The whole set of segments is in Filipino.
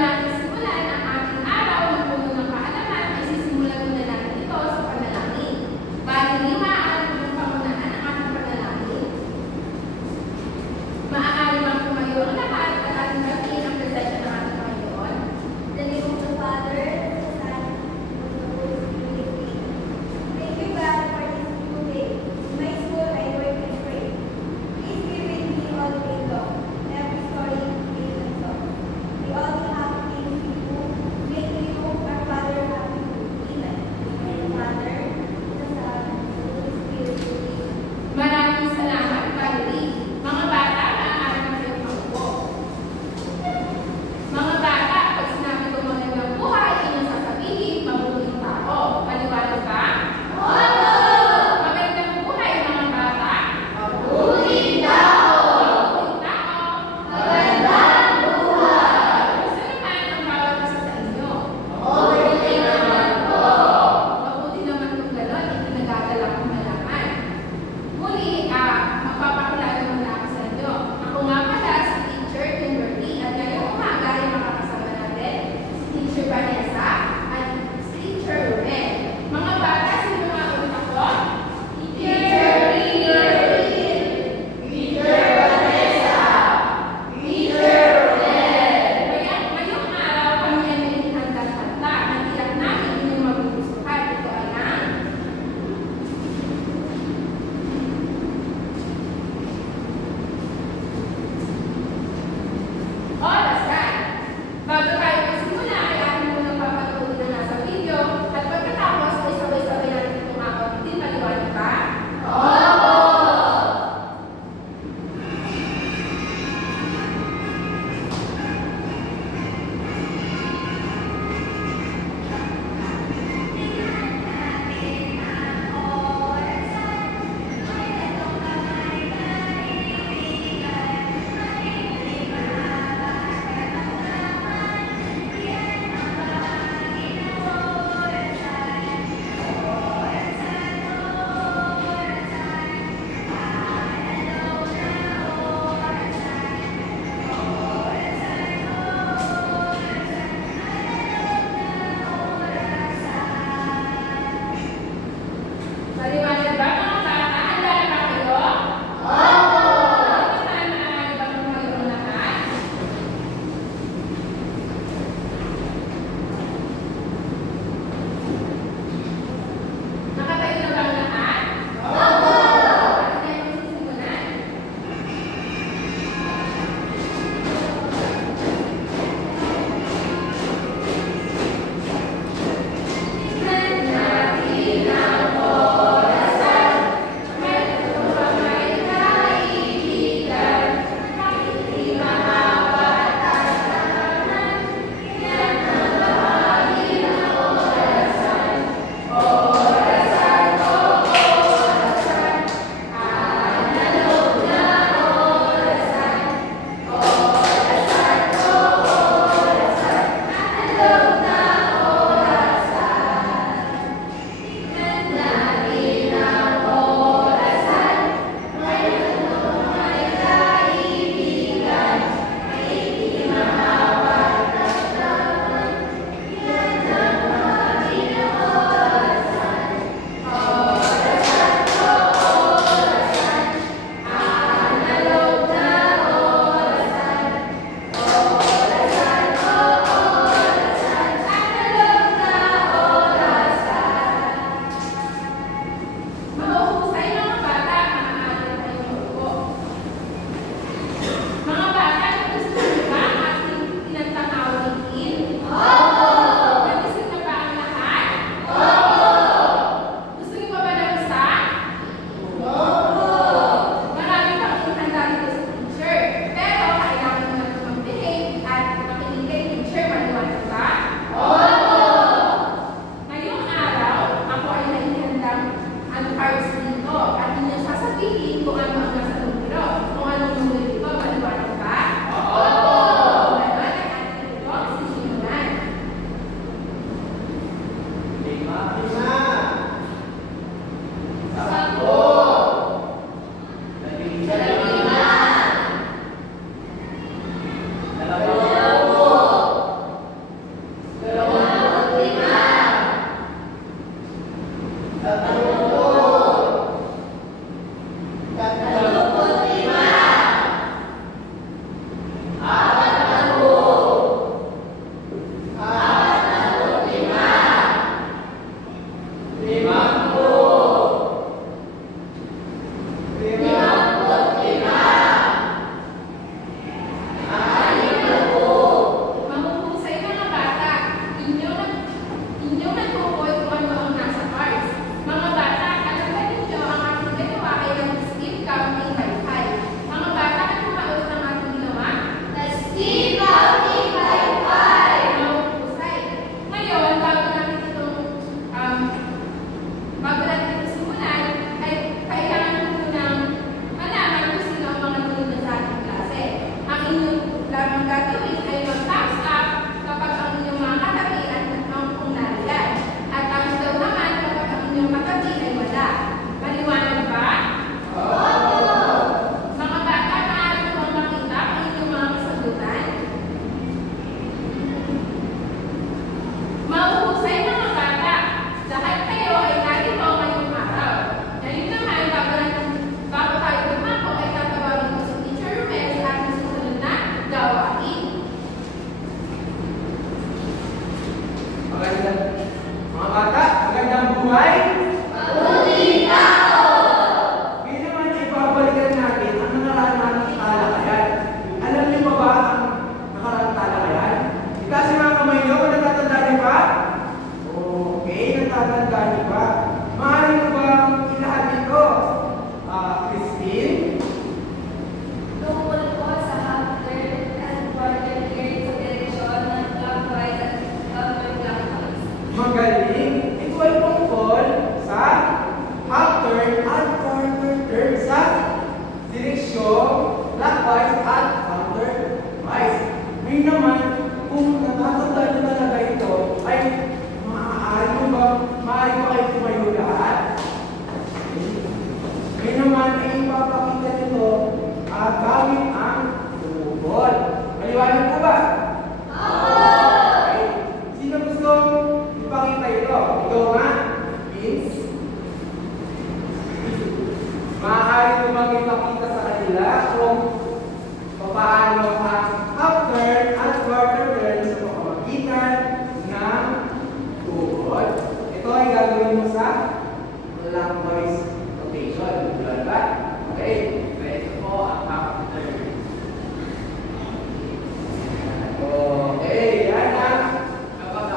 natin simulan ang ating araw ng puno ng kaalaman, ay sisimulan muna natin ito sa panalangin. Bali 5 ang ating pangunaan ang ating panalangin. Maaari bang tumayo ang lahat at ating batiin ang presensya ng ating Panginoon? In the name of the Father, the Son, and of the Holy Spirit. Thank you, God, for this new day. In my school, I work and pray. Please be with me all day long. Every story, faith, and song. We all will have to Ngayon naman, kung natatandaan nyo talaga ito, ay maaari ba kayo tumayo lahat? Ngayon naman, ay ipapakita nito gamit ang tubod. Maliwanag po ba? Okay. Sino gusto ipakita ito? Ito nga, means maaari mo magpapakita sa kanila kung paano ang half turn at quarter turn sa pamamagitan ng tubod. Ito ay gagawin mo sa clockwise rotation. Diba ba? Okay. Ito po ang half turn. Okay. Yan ang kapag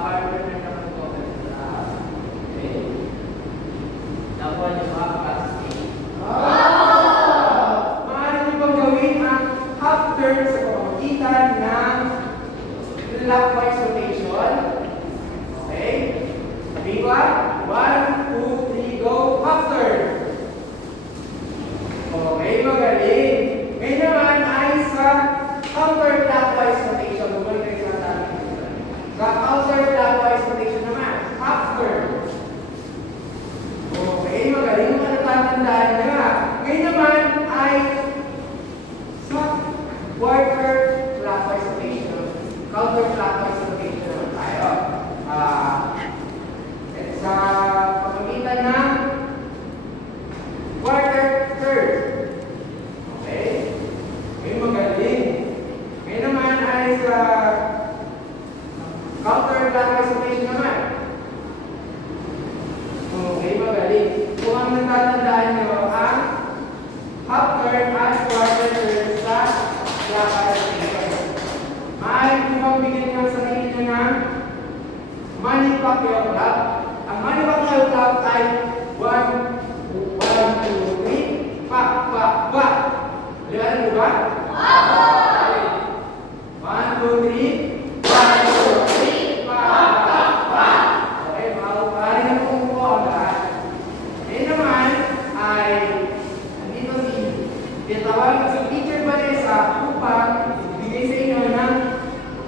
quarter turn naman po. Okay. Tapos yung half turn sa pamamagitan ng clockwise rotation. Okay? Sabi ko, 1, 2, 3, go, half turn. Okay, magaling. Ngayon naman ay sa counterclockwise rotation. Bumalik kayo sa atin. Sa counterclockwise rotation naman, half turn. Okay, magaling. Matatandaan nyo. Ngayon naman ay quarter clockwise rotation, counterclockwise rotation naman tayo. Sa pamamagitan ng quarter turn. Okay? Ngayon magaling. Ngayon naman ay sa counterclockwise rotation naman. Okay, magaling. Kung ang natatandaan nyo ang half turn at quarter turn sa maaari kung magbigyan nyo sa sarili nyo ng Manny Pacquiao Club. Ang Manny Pacquiao Club ay 1, 2, 3, pak, pak, pak. Liwan mo ba? 1, 2, 3, 1, 2, 3, pak, pak, pak. Okay, maaari na po po ang lahat. Ngayon naman ay nandito tinatawag sa teacher Vanessa upang ibigay sa inyo ng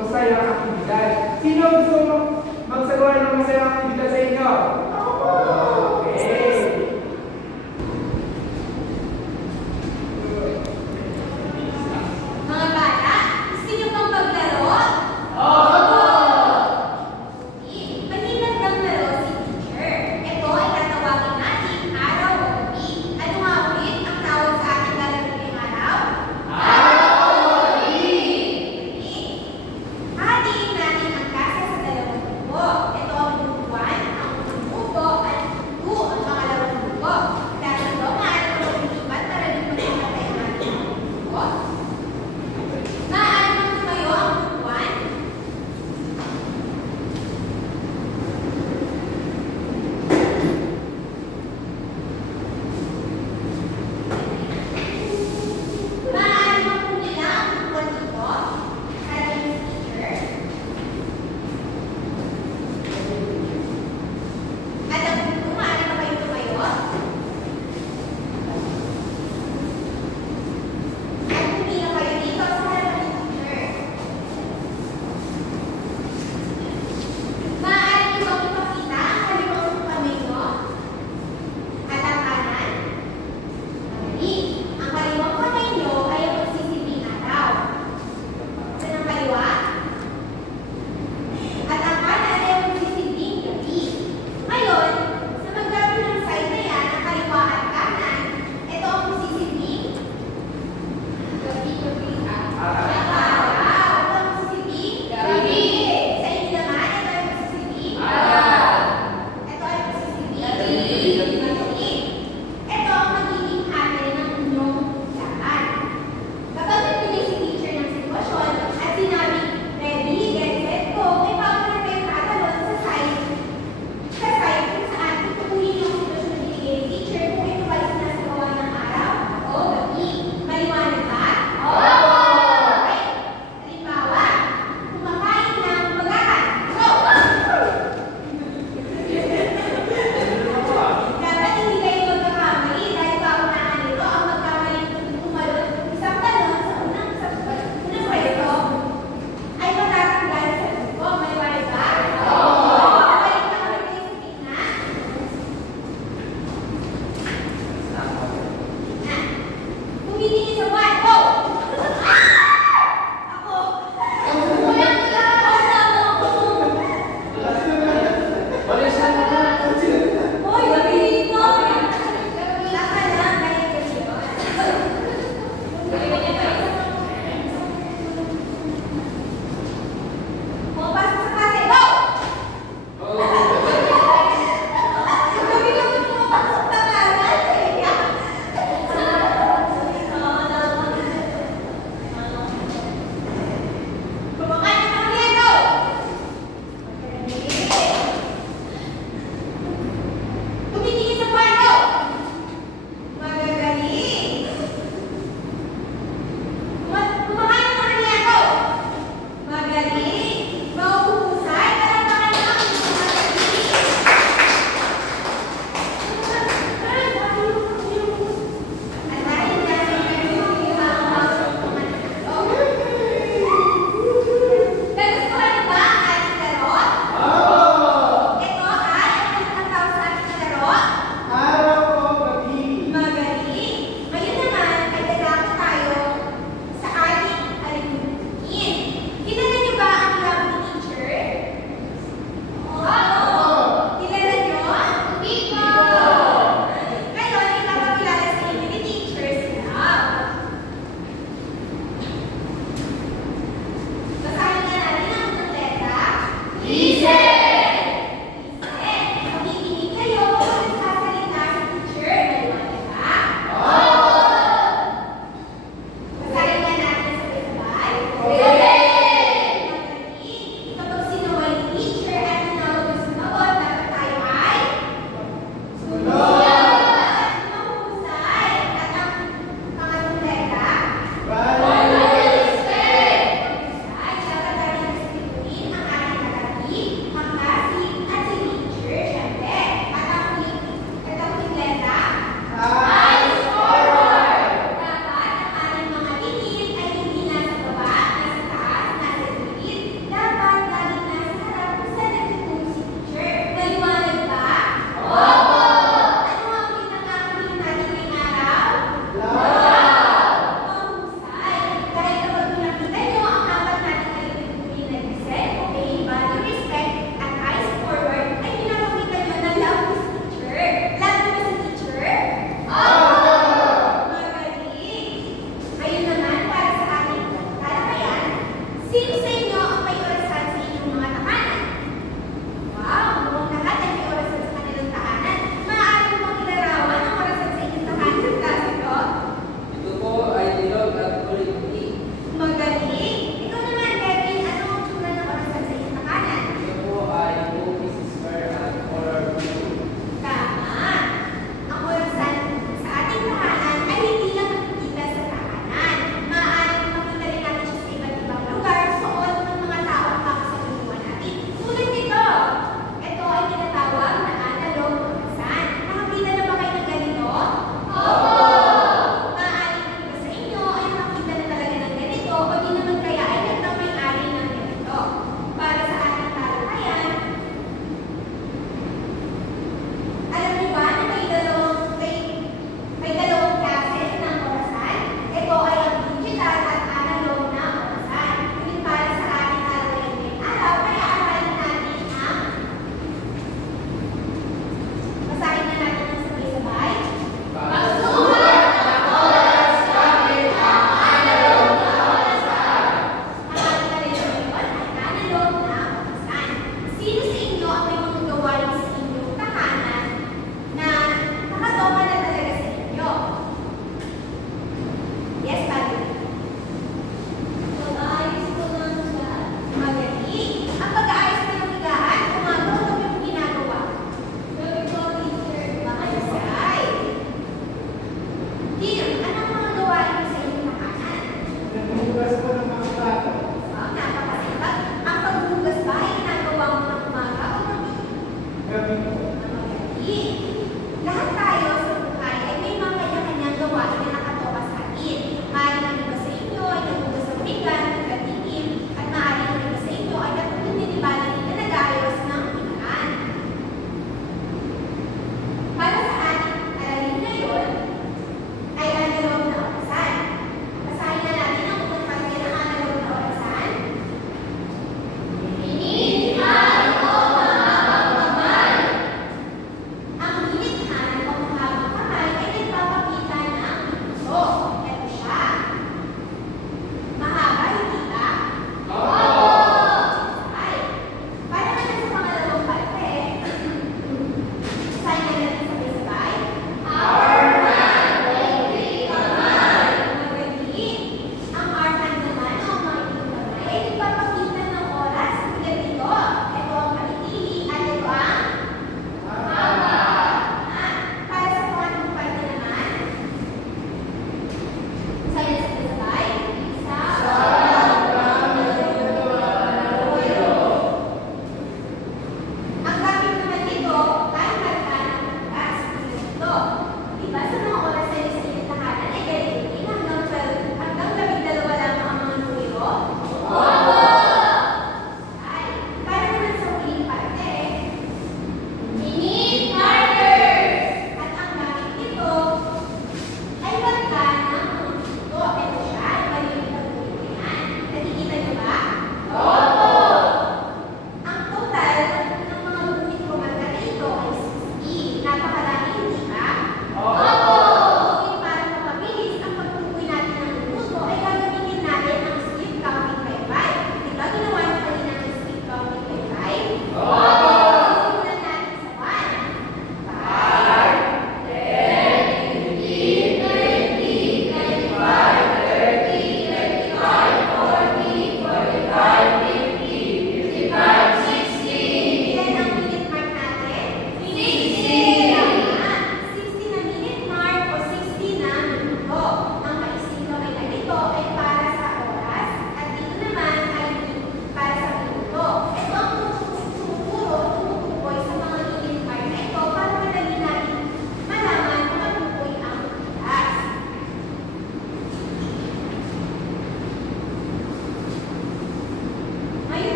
masayang aktibidad. Sino gusto magsagawa ng masayang aktibidad sa inyo? Okay. Mga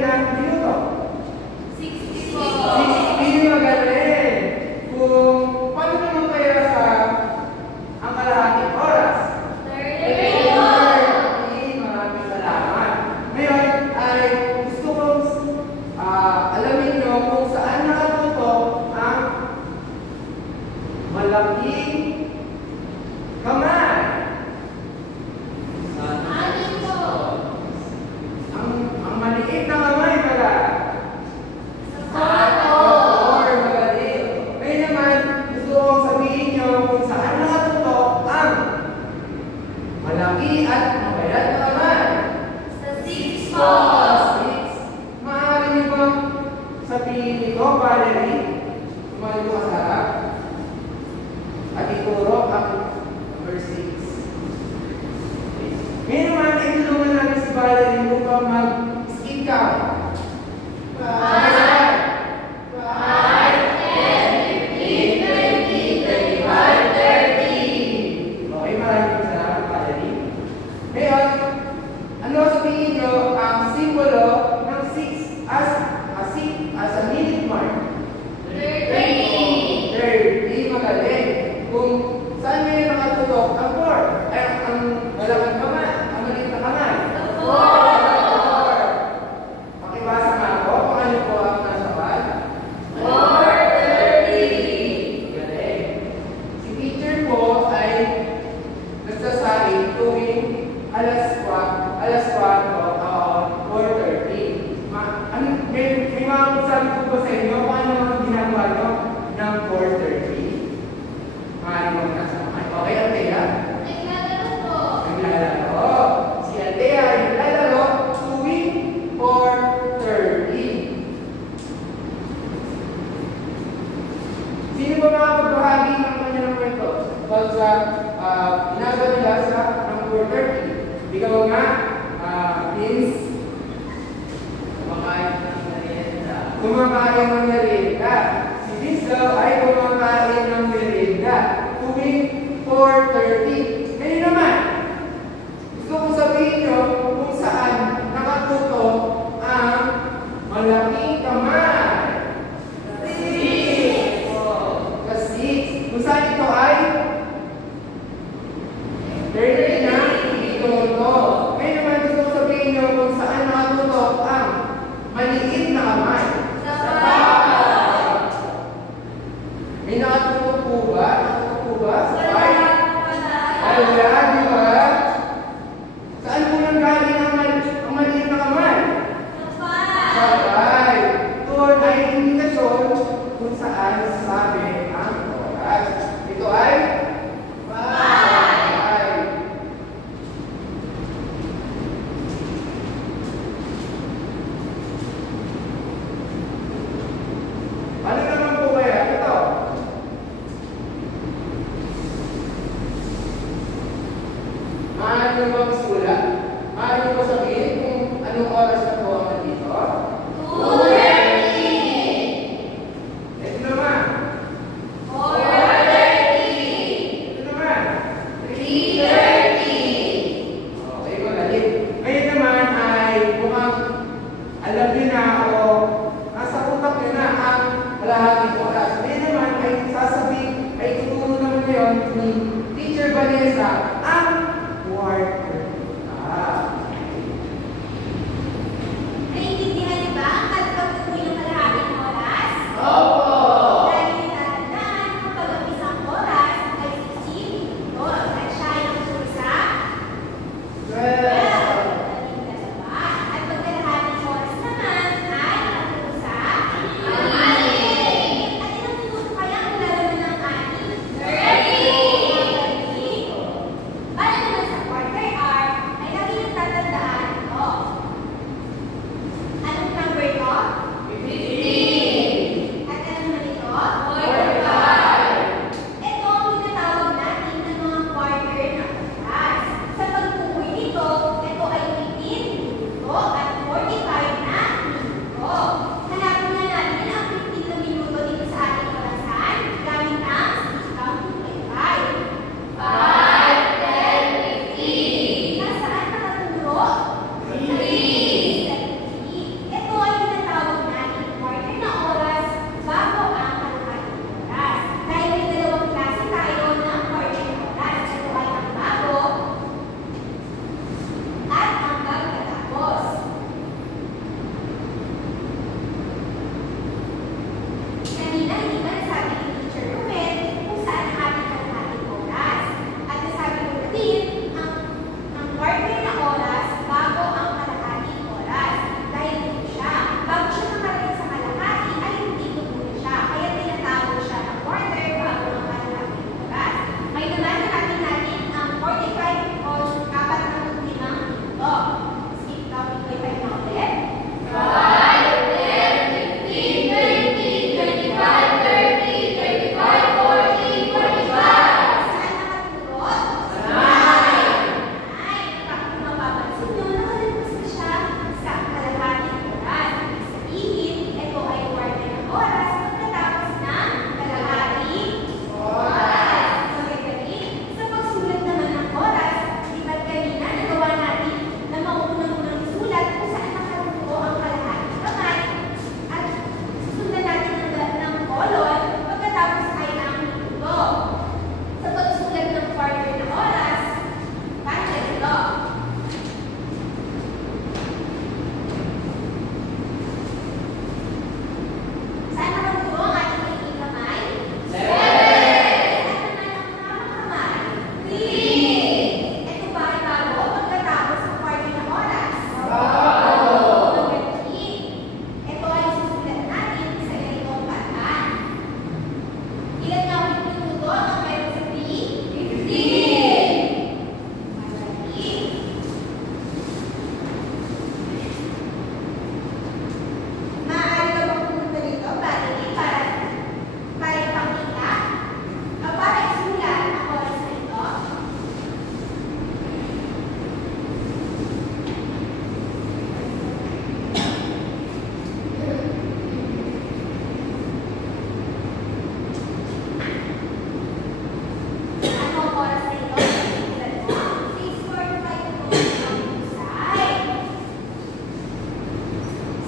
ilang minuto? 60 po. 60, magaling. Kung paano naman kaya sa ang kalahating oras? 30 po. 30, maraming salamat. Ngayon ay gusto kong alamin nyo kung saan nakatutok ang malaking kamay. Anim po. Ang maliit na kamay pala. Sa 4 po. Magaling. Ngayon naman, gusto kong sabihin nyo kung saan nakatutok ang malaki at mabayat na kamay. Sa 6 po. 6. Maaari nyo bang sabihin ito, Valerie? Tumali ko sa harap. At ituro ang number 6. Ngayon naman, itulungan natin si Valerie upang mag-skip count. 5, 10, 15, 20, 25, 30. Okay, maraming salamat, Valerie. Ngayon, ano sabihin nyo ang simbolo ng 6 as a minute mark? 30. 30, magaling. Kung saan may nakatutok ang 4, ay ang malaking kamay, ang maliit na kamay. 4. Pakibasa nga ako, kung ano po ang nasa bag. 4:30. Galing. Si teacher po ay nagsasabi tuwing alas 4, 4:30. May mga sabi ko ba sa inyo kung ano ang ginagawa nyo ng 4:30? Maaari mo nasamakay. Okay, Althea? Naglalaro po. Naglalaro. Si Althea ay naglalaro tuwing 4:30. Sino ba makapagbahagi ng kanyang kwento? Tungkol sa ginagawa nila sa ng 4:30. Ikaw nga, Vince. Kumakain ng merienda. Si Vince daw ay kumakain ng merienda tuwing 4:30. Ngayon naman, gusto kong sabihin nyo kung saan nakatutok ang malaking kamay. Sa 6. Kung saan ito ay 30 na minuto. Ngayon naman, gusto kong sabihin nyo kung saan nakatutok ang maliit na kamay. May nakatutok po ba? Nakatutok po ba? Sa 5? Wala, di ba? Saan po nanggaling ang maliit na kamay? Sa 5. Ito ay indikasyon kung saan sasabi ang oras. Ito ay 5. Ano naman po kaya ito? Maaari mo bang sulat? Maaari mo ba sabihin kung anong oras na po ang nandito? 2:30. Ito naman. 4:30. Ito naman. 3:30. Okay, magaling. Ngayon naman ay mukhang alam niyo na o nasa utak niyo na ang kalahating oras. Ngayon naman ay tuturo naman ngayon ni Teacher Vanessa ang quarter. Naiintindihan niyo ba ang pagpagtuloy ng kalahating oras? Opo! Dahil tatandaan ang pag-umpisa ng oras ay 16 minuto at siya ay nakasunod sa 12. At pagkalahating oras naman ay nakasunod sa 6. At ilang minuto kaya ang lalaman ng 6? 30.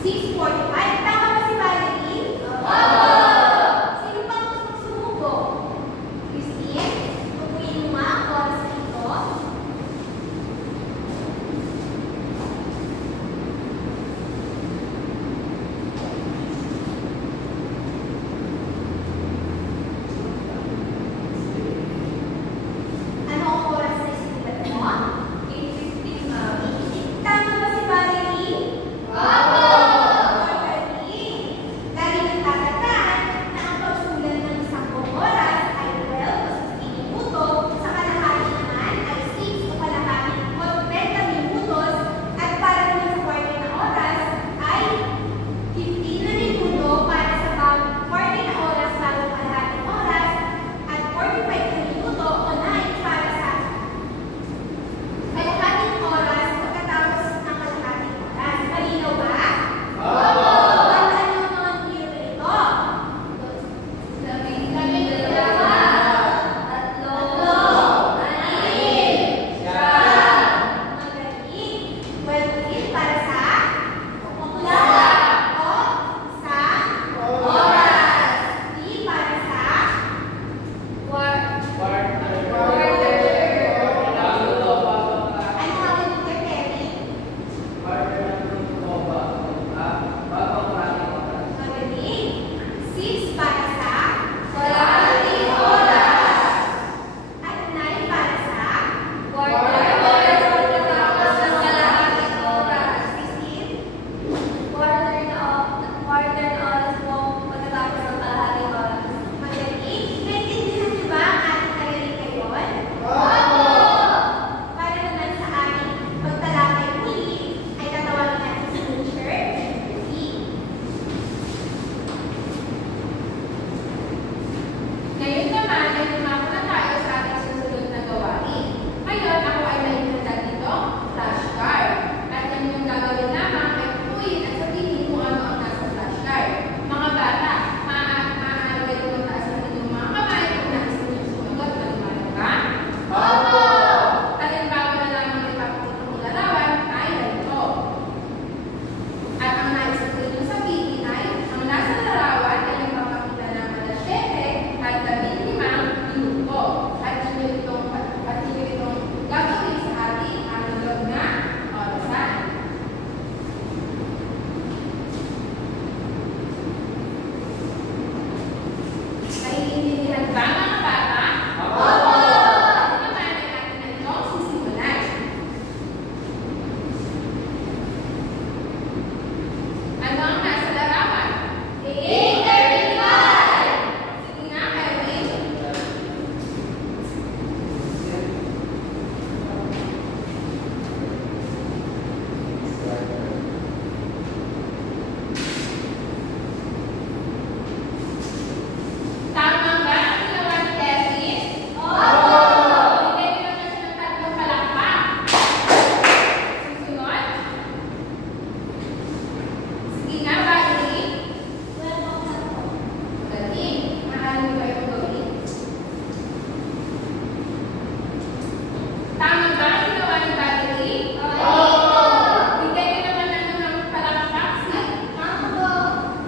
6:45. Tama ba si Valerie? Sino pa ang gusto sumubo? Christine, tukuyin mo nga ang oras dito. Ano ang oras na isinulat mo? 8:15, Mami. Tama ba si Valerie? Magaling. Lagi nang tatandaan na ang pagsulat ng isang buong oras ay 12 o 16 minuto, sa kalahati naman ay 6 o kalahati o 30 minutos, at para naman sa quarter na oras ay 15 na minuto para sa bawat quarter na oras bago kalahating oras, at 45 na minuto o 9 para sa kalahating oras pagkatapos ng kalahating oras. Malinaw ba? Tandaan niyo ang mga numero nito. 12 ulit para sa ulan o sa oras. 3 para sa ano tawag mo kay Terry? Magaling. 6 para sa kalahating oras. At 9 para sa quarter oras pagkatapos ng kalahating oras. 16? Quarter na oras mo pagkatapos ng kalahating oras. Magaling. Naintindihan niyo ba ang ating aralin ngayon? Para naman sa ating pagtalakay muli, ay tatawagin natin si Teacher Lee. Ngayon naman ay lumako na tayo sa ating susunod na gawain. Ngayon, ako ay may handa dito, flashcard. At yan yung gagawin naman ay tukuyin at sabihin kung ano ang nasa flashcard. Mga bata, maaari kayo magtaas ng inyong mga kamay kung nais ninyong sumagot na lumayo ka. Halimbawa na lamang ipapakita kong larawan ay ganito. At ang nais ko inyong sabihin ay, ang nasa larawan ay ipapakita ng alas 7 at 15 minuto. At inyo itong gagawin sa ating analog na orasan. Naiintindihan ba mga bata? Ito naman ay atin na itong sisimulan. Ano ang nasa larawan? 8:35. Sige nga, Erwin. Tama ba ang ginawa ni Erwin? Bigyan niyo naman siya ng tatlong palakpak. Susunod. Sige nga, Valerie. Galing. Maaari mo ba yung gawin? Tama ba ang ginawa ni Valerie? Bigyan niyo naman ng palakpak si...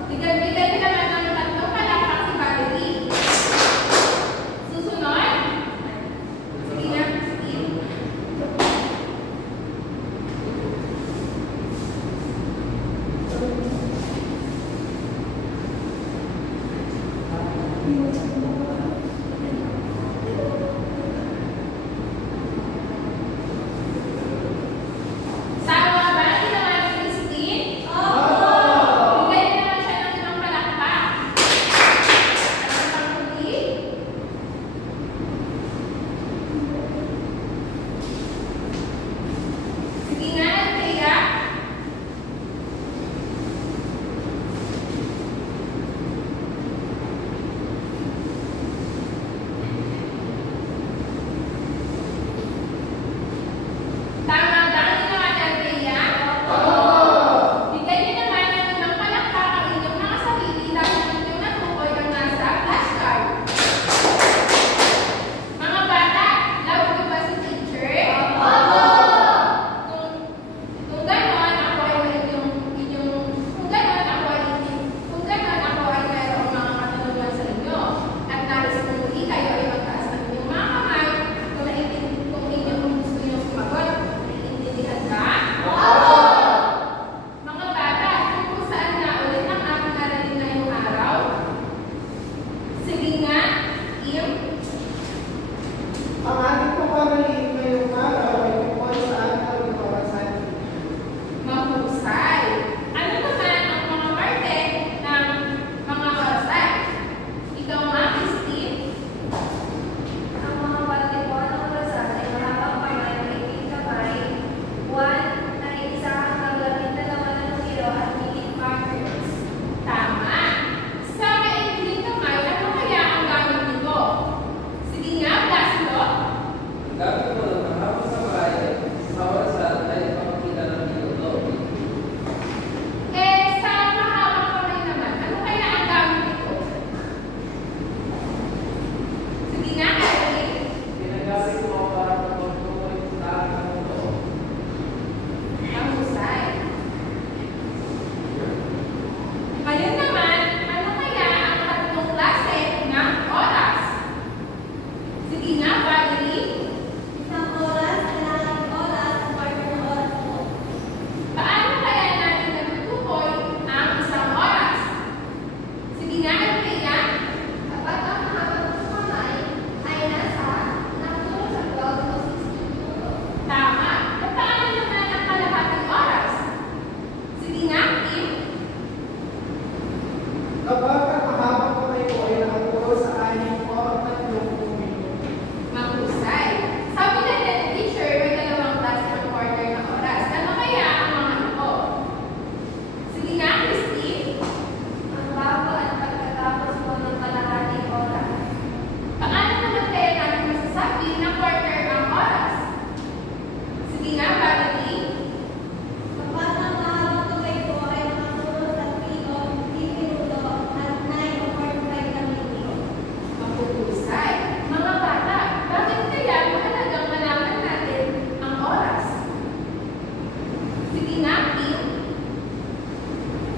Bigyan niyo naman ng tatlong palakpak si Valerie. Susunod. Sige nga, Steve. Sawa ba ang ginawa ni Christine? Bigyan niyo naman siya ng limang palakpak. At ang panghuli. Sige nga, Althea.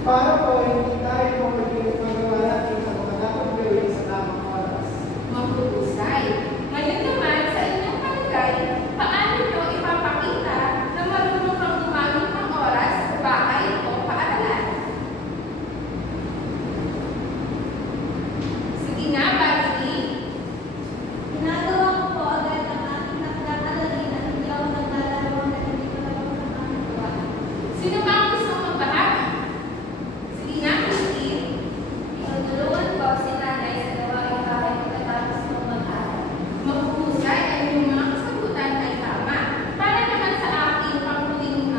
para po hindi tayo magawa natin ang mga dapat gawin sa tamang oras. Mahuhusay. Ngayon naman, sa inyong palagay, paano nyo ipapakita na marunong kang gumamit ng oras sa bahay o paaralan? Sige nga, Barbie. Ginagawa ko po agad ang aking nagkakalagay at hindi ako naglalaro na hindi ko lang ang aking gawain. Sino ba ang gusto mong bahagi? Sige nga, Christine. Tinutulungan ko si nanay sa gawaing bahay pagkatapos ng mag-aaral. Mahuhusay ay yung mga kasagutan ay tama. Para naman sa aking panghuling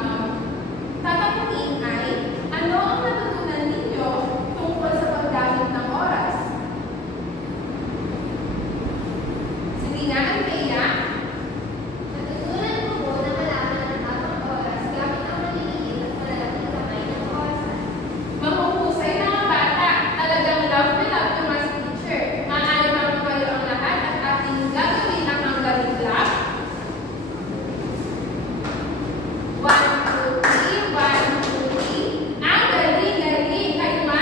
tatapuin ay, ano ang natutunan ninyo tungkol sa paggamit ng oras? Sige nga, Andrea. Natutunan ko po na malaman ang tamang oras gamit ang maliliit at malalaking kamay ng orasan. Mahuhusay mga bata. Talagang love na love ng mas teacher. Maaari bang kayo ang lahat at ating gagawin ang hanggang clap? 1, 2, 3, 1, 2, 3. Ang galing-galing. Kayo ma?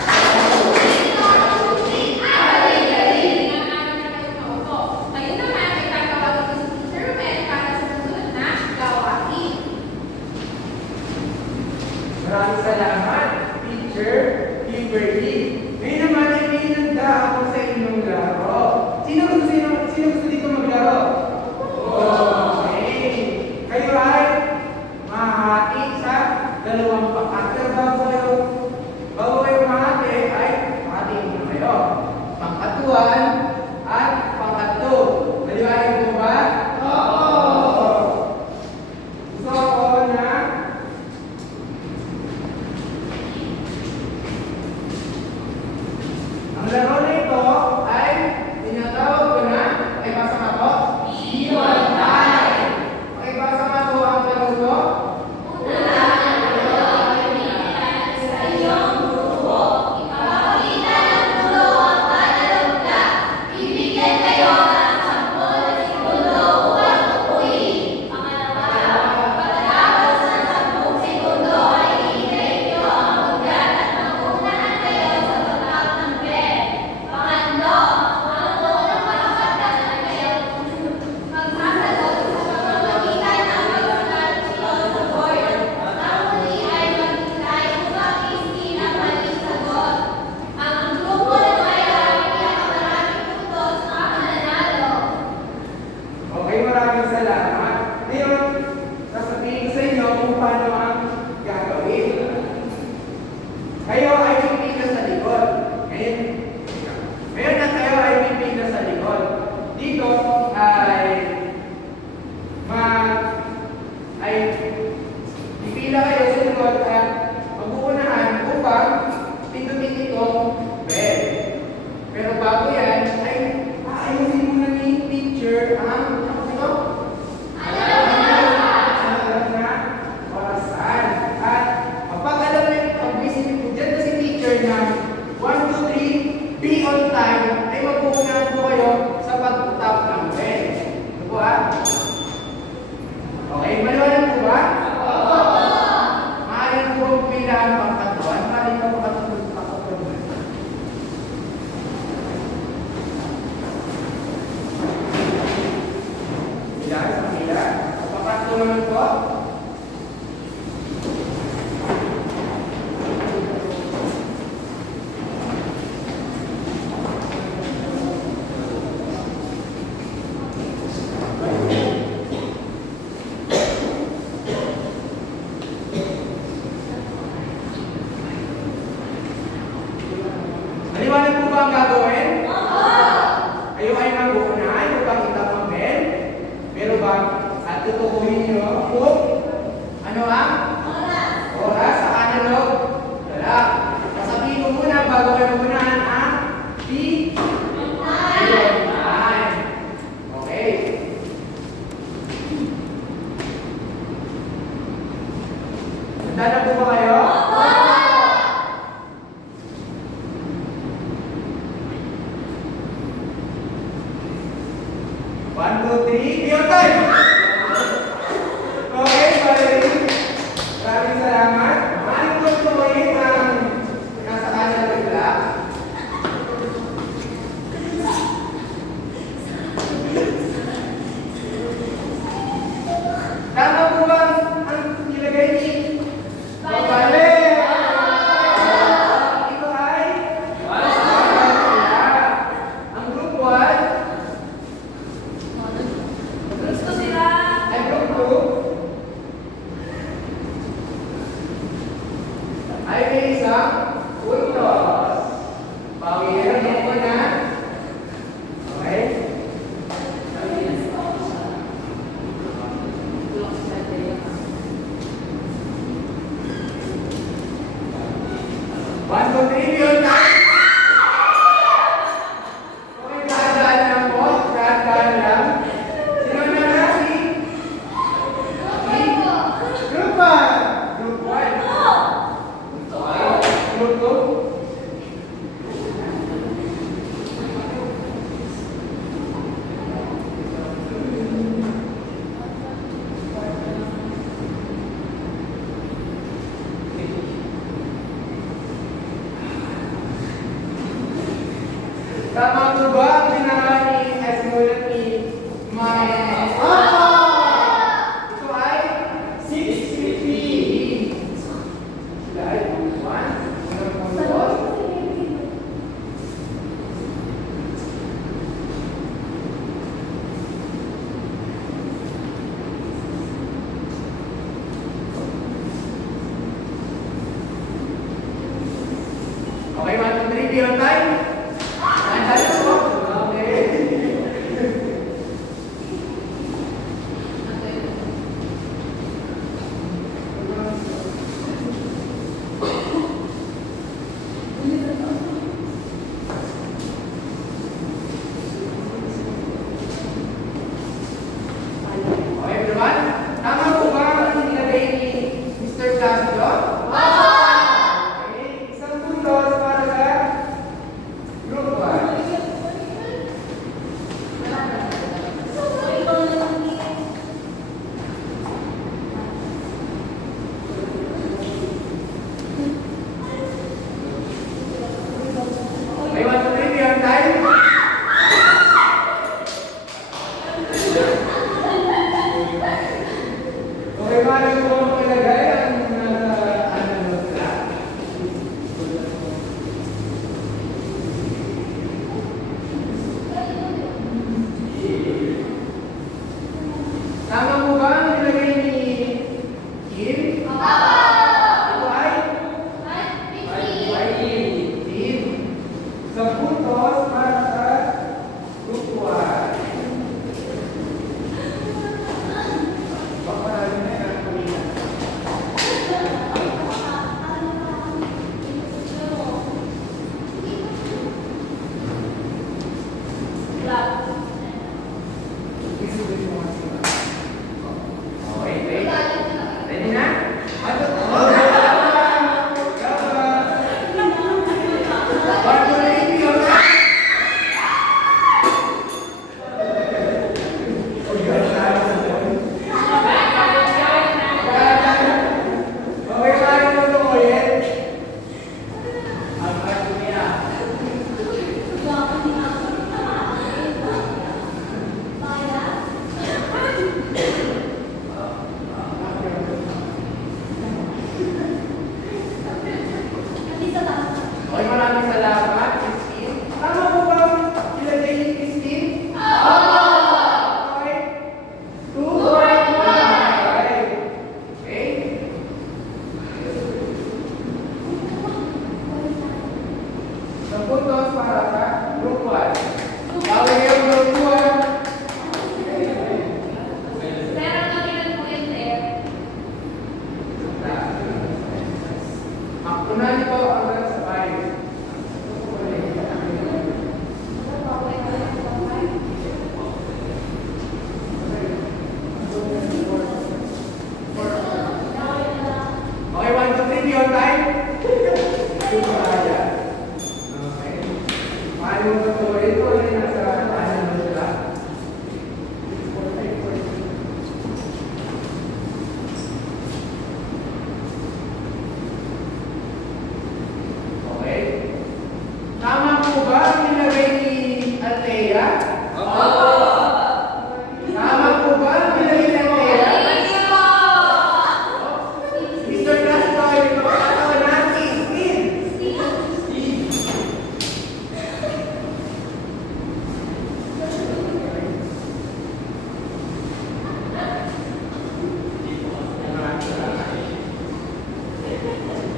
1, 2, 3, 1, 2, 3. Ang galing-galing. Maaari na kayo maupo. Ngayon naman ay tatawagin ko si Teacher Mel para sa susunod na gawain. Maraming salamat, Teacher Kimberly. Ngayon naman ay may inanda ako sa inyong laro. Sino gusto dito maglaro? Okay. Kayo ay mahati sa dalawang pakat. Pero bago kayo mahati ay mahati muna kayo. Pangkatuan at pangkatlo. Maliwanag mo ba? Oo! Gusto ko na ang laro na ito ay tinatawag ko na, pakibasa nga po? Iwantay! Pakibasa nga po ang laro ko? Sa iyong grupo, ipapakita ng gulo ang panalagda. Bibigyan kayo ng 10 segundo upang upuin. Pangalawa, pagkatapos ng 10 segundo ay ihintayin niyo ang ugat at magunahan kayo sa pagtawag ng bell. Pangatlo, ang unang makakatan ay kayo magsasagot sa pamamagitan ng pagsulat sa board. Ang huli ay maghintay upang isipin ang maling sagot. Ang grupo na may pinakamaraming puntos ang mananalo. Okay, maraming salamat. Ngayon, sasabihin ko sa inyo kung paano ang gagawin. Kayo ay pipila sa likod. Ngayon na kayo ay pipila sa likod. Dito ay pipila kayo sa likod at mag-uunahan upang pindutin itong bell. Pero bago yan, ay aayusin muna ni teacher ang alam na orasan. At kapag alam na pag may dyan na si teacher na 1, 2, 3, be on time, ay mag-uunahan po kayo sa pag-tap ng bell. Ito po Okay, maliwanag po ba? Oo! Maaari po ang pilahan pang katuan para ito makatulog pa. Pilahan sa pila. Papakto naman po. ay may isang puntos. Pawirin mo muna. Okay? One, two, three, yun na. Okay, dahan-dahan lang po. Dahan-dahan lang. Sino na na? Group 1. Group 1. Group 2. Tama po ba ang ginawa ni Esmulat ni Maya? Ito ay 650. Sila ay 1. Isang puntos. Okay, 1, 2, 3, beyond time.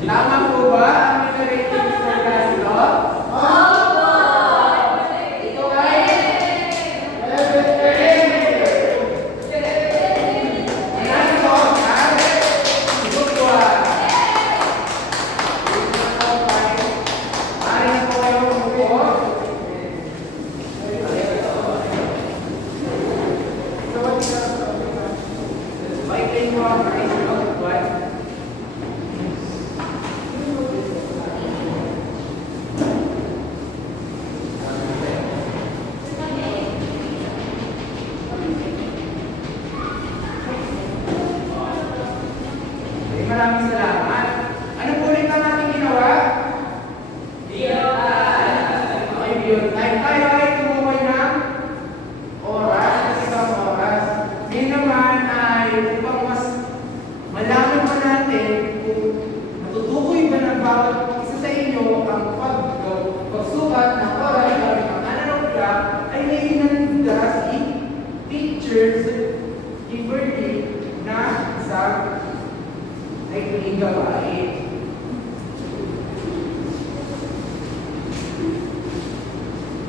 Tama po ba ang nilagay ko sa klasilo? Opo! Ito ay level 3. Ayan po, sagot ko Maaari na po kayo umupo. Maikling mo ang buwan. Maraming salamat. Ano po ulit ang ating ginawa? Okay, beauty time. Tayo ay tumukoy ng oras, isang oras. Ngayon naman ay upang mas malaman pa natin kung natutukoy ba ng bawat isa sa inyo ang pagsukat ng oras gamit ang analog clock ay naiinanda si Teachers Kimberly na isang ay huling gawain.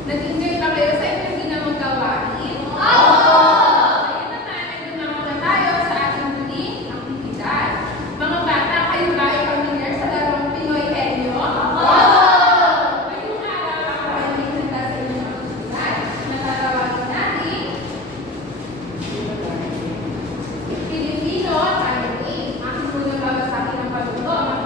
Nag-enjoy ba kayo sa inyong ginawang gawain? Opo! Ngayon naman ay dumako na tayo sa ating huling aktibidad. Mga bata, kayo ba ay familiar sa larong Pinoy Henyo? Opo! Ngayong araw ako ay may handa sa inyong aktibidad. Natatawagin natin Filipino Chinese. Aking muna babasagin ang pagluto.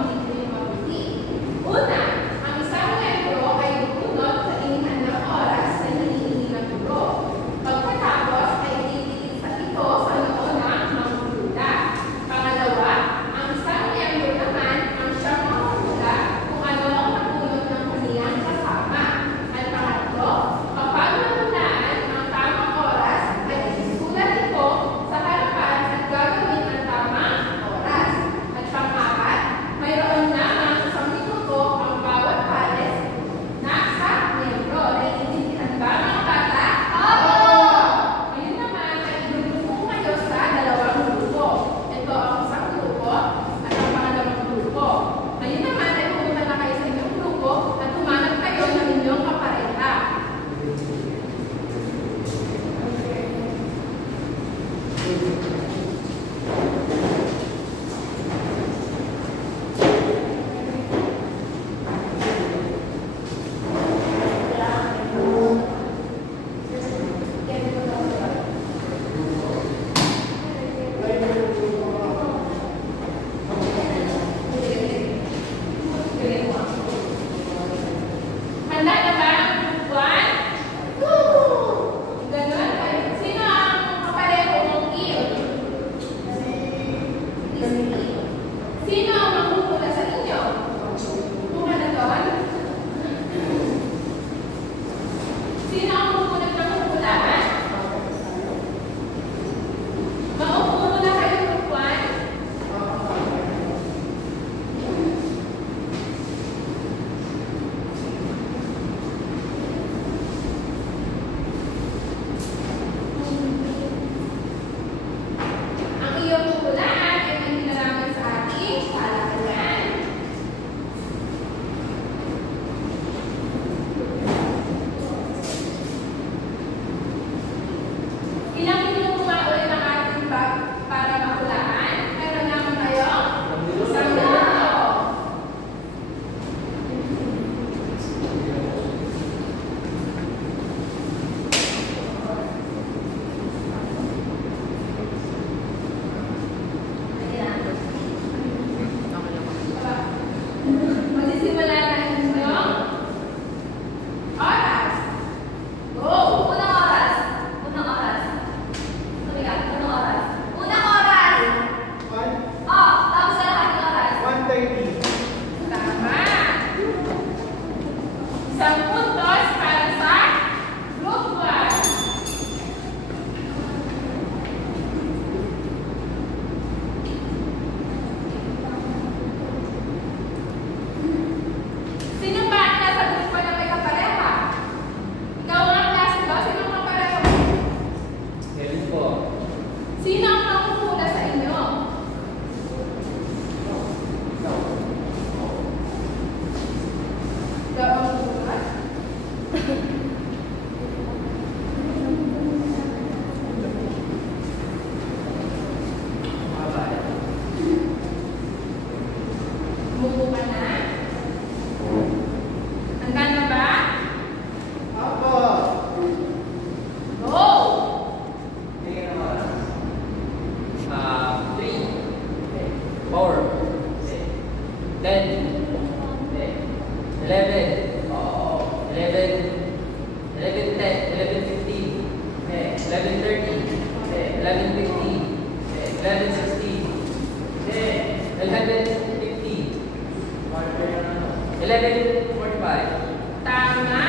11:45. Tama!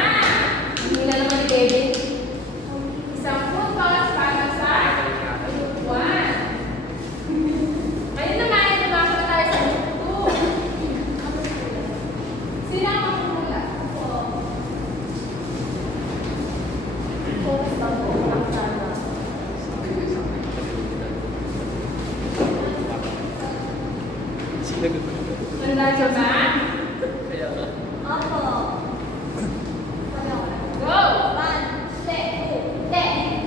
Hindi na naman ni David. Isang puntos para sa group 1. Ngayon naman, lumako na tayo sa group 2. Sino ang magpumula? Focus lang po. Ang sana. Tandaan siya ba? Opo. Go! 1, 2, 3,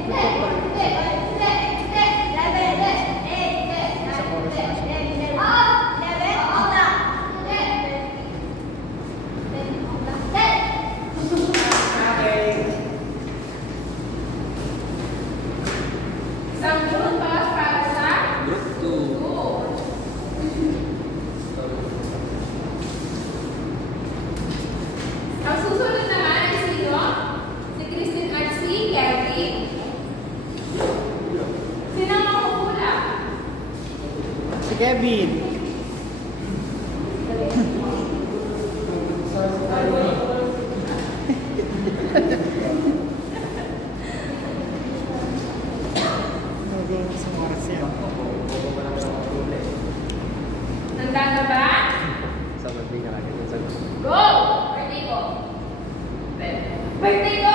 Isang puntos para sa Group 2. 2. Ang susunod naman ay sino? Si Christine at si Kevin. Sino ang makukula? Si Kevin. Handa na ba? Go! Birthday ko. Birthday ko!